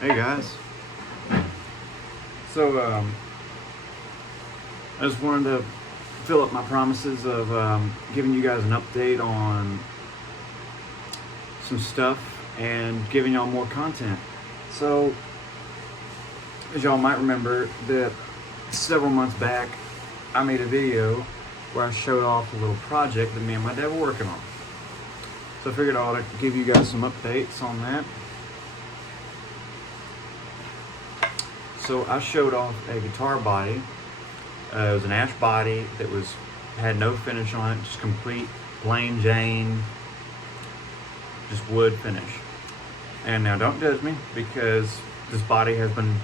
Hey guys. So I just wanted to fill up my promises of giving you guys an update on some stuff and giving y'all more content. So as y'all might remember that several months back I made a video where I showed off a little project that me and my dad were working on. So I figured I ought to give you guys some updates on that. So I showed off a guitar body. It was an ash body that had no finish on it, just complete plain Jane, just wood finish. And now don't judge me because this body has been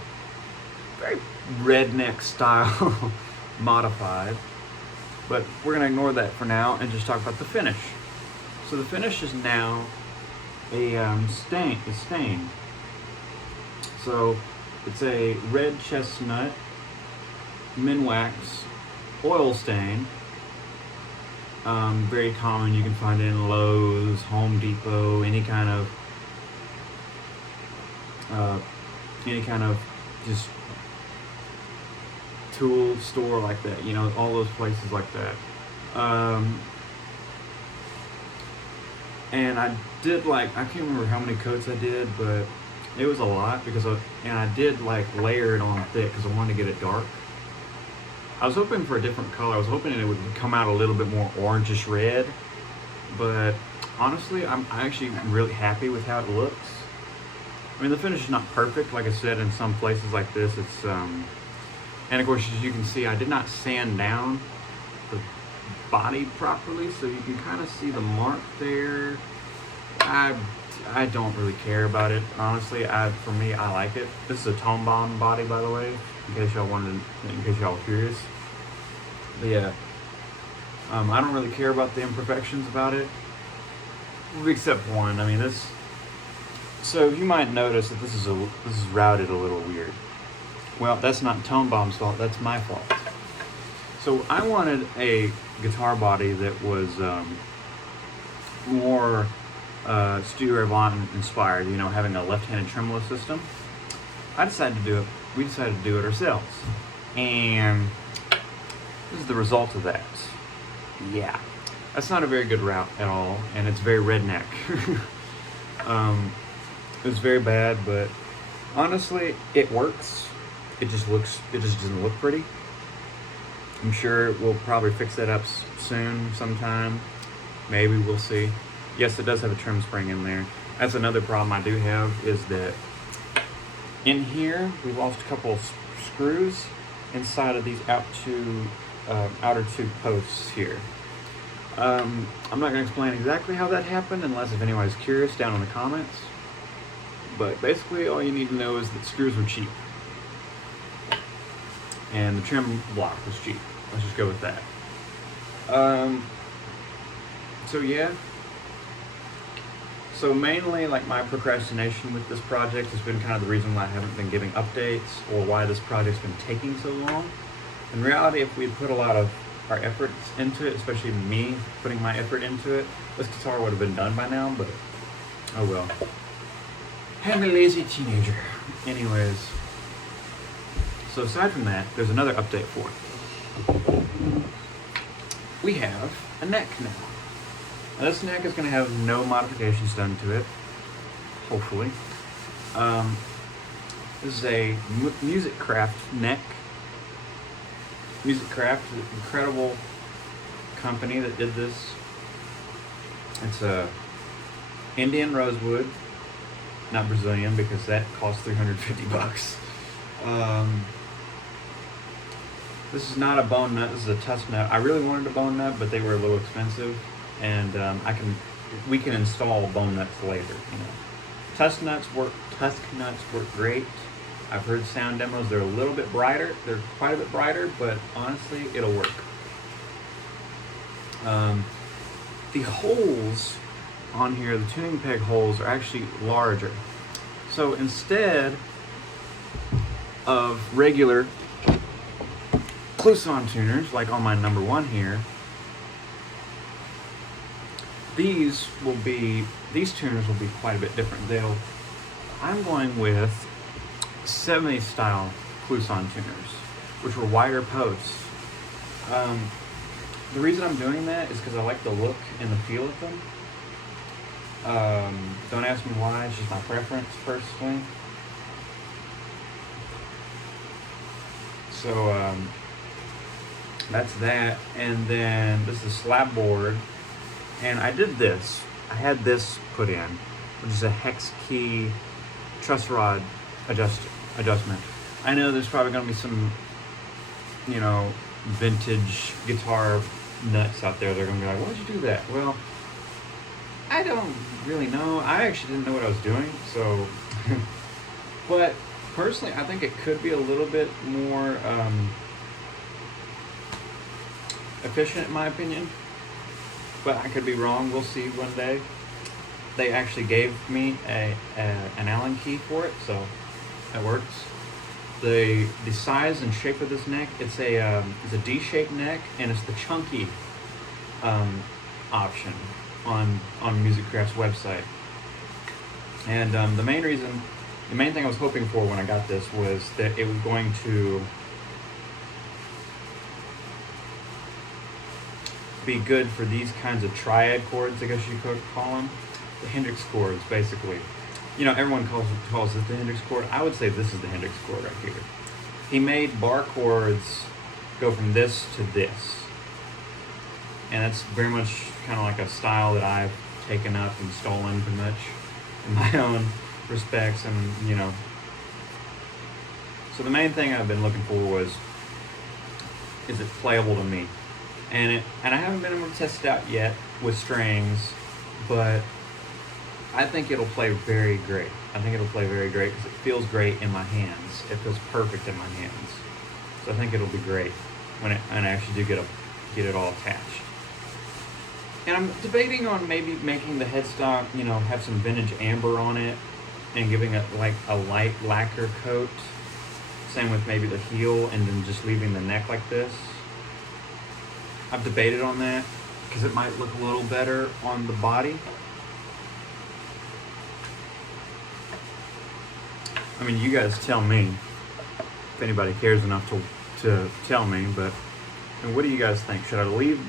very redneck style modified, but we're gonna ignore that for now and just talk about the finish. So the finish is now a stain. So it's a red chestnut Minwax oil stain. Very common. You can find it in Lowe's, Home Depot, any kind of just tool store like that. You know, all those places like that. And I did I can't remember how many coats I did, but it was a lot because I did layer it on thick because I wanted to get it dark. I was hoping for a different color. I was hoping it would come out a little bit more orangish red, but honestly, I'm actually really happy with how it looks. I mean, the finish is not perfect, like I said. In some places like this, it's and of course, as you can see, I did not sand down the body properly, so you can kind of see the mark there. I don't really care about it, honestly. For me, I like it. This is a Tone Bomb body, by the way, in case y'all were curious. But yeah, I don't really care about the imperfections about it, except one. I mean, this. So you might notice that this is routed a little weird. Well, that's not Tone Bomb's fault. That's my fault. So I wanted a guitar body that was more Studio Avant inspired, you know, having a left-handed tremolo system. We decided to do it ourselves. And this is the result of that. Yeah. That's not a very good route at all, and it's very redneck. It was very bad, but honestly, it works. It just doesn't look pretty. I'm sure we'll probably fix that up soon, sometime. Maybe, we'll see. Yes, it does have a trim spring in there. That's another problem I do have, is that in here, we lost a couple of screws inside of these outer two posts here. I'm not going to explain exactly how that happened unless if anybody's curious down in the comments. But basically, all you need to know is that screws were cheap. And the trim block was cheap. Let's just go with that. So yeah. So mainly, my procrastination with this project has been kind of the reason why I haven't been giving updates or why this project's been taking so long. In reality, if we'd put a lot of our efforts into it, especially me putting my effort into it, this guitar would have been done by now, but oh well. I'm a lazy teenager. Anyways, so aside from that, there's another update for it. We have a neck now. Now this neck is going to have no modifications done to it, hopefully. This is a Music Craft neck. Music Craft, an incredible company that did this. It's a Indian rosewood, not Brazilian, because that costs $350. This is not a bone nut. This is a tusk nut. I really wanted a bone nut, but they were a little expensive, and we can install bone nuts later. You know, tusk nuts work great. I've heard sound demos. They're a little bit brighter. They're quite a bit brighter, but honestly, it'll work. The holes on here, the tuning peg holes, are actually larger. So instead of regular Kluson tuners, like on my number one here, these tuners will be quite a bit different. They'll I'm going with 70s style Kluson tuners, which were wider posts. The reason I'm doing that is because I like the look and the feel of them. Don't ask me why, it's just my preference personally. So that's that, and then this is slab board, and I did this. I had this put in, which is a hex key truss rod adjustment. I know there's probably going to be some, you know, vintage guitar nuts out there. They're going to be like, why'd you do that? Well, I don't really know. I actually didn't know what I was doing, so. But personally, I think it could be a little bit more efficient, in my opinion. But I could be wrong. We'll see one day. They actually gave me an Allen key for it, so that works. The size and shape of this neck, it's a D-shaped neck, and it's the chunky option on MusicCraft's website. And the main thing I was hoping for when I got this was that it was going to be good for these kinds of triad chords, I guess you could call them. The Hendrix chords, basically. You know, everyone calls it the Hendrix chord. I would say this is the Hendrix chord right here. He made bar chords go from this to this. And that's very much kind of like a style that I've taken up and stolen pretty much in my own respects, and you know. So the main thing I've been looking for was, is it playable to me? And I haven't been able to test it out yet with strings, but I think it'll play very great. I think it'll play very great because it feels great in my hands. It feels perfect in my hands. So I think it'll be great when I actually do get it all attached. And I'm debating on maybe making the headstock, you know, have some vintage amber on it and giving it like a light lacquer coat. Same with maybe the heel, and then just leaving the neck like this. I've debated on that because it might look a little better on the body. I mean, you guys tell me if anybody cares enough to tell me. But what do you guys think? Should I leave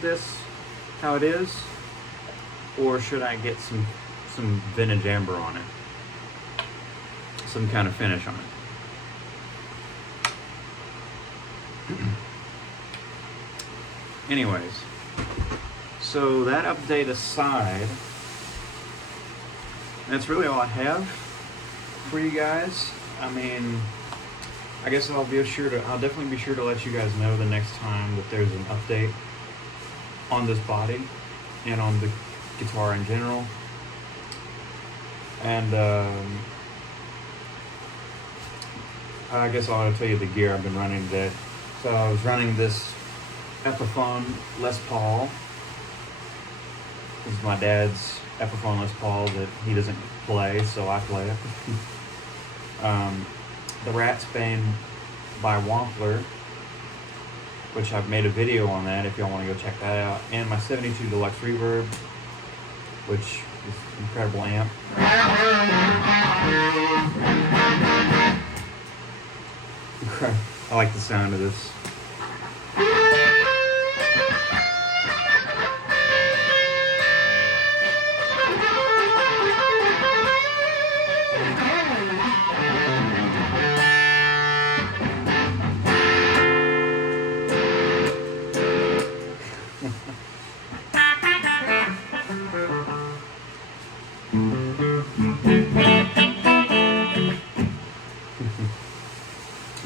this how it is, or should I get some vintage amber on it, some kind of finish on it? Anyways, so that update aside, that's really all I have for you guys. I mean, I guess I'll definitely be sure to let you guys know the next time that there's an update on this body and on the guitar in general. And I guess I'll tell you the gear I've been running today. So I was running this Epiphone Les Paul. This is my dad's Epiphone Les Paul that he doesn't play, so I play it. The Ratsbane by Wampler, which I've made a video on that if y'all want to go check that out, and my 72 Deluxe Reverb, which is an incredible amp. I like the sound of this.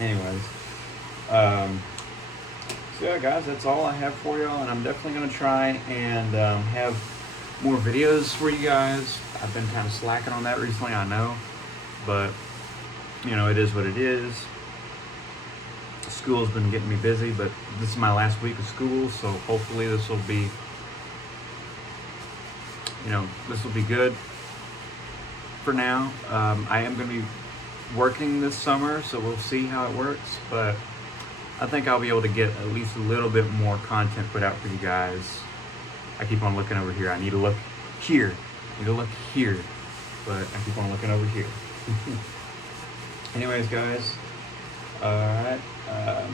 Anyways, so yeah, guys, that's all I have for y'all, and I'm definitely going to try and have more videos for you guys. I've been kind of slacking on that recently, I know, but you know, it is what it is. School's been getting me busy, but this is my last week of school, so hopefully this will be, you know, this will be good for now. I am going to be working this summer, so we'll see how it works, but I think I'll be able to get at least a little bit more content put out for you guys. I keep on looking over here. I need to look here. I need to look here. but I keep on looking over here. Anyways, guys, alright, I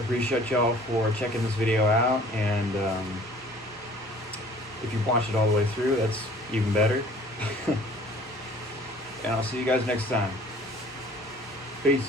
appreciate y'all for checking this video out, and if you watched it all the way through, that's even better. And I'll see you guys next time. Peace.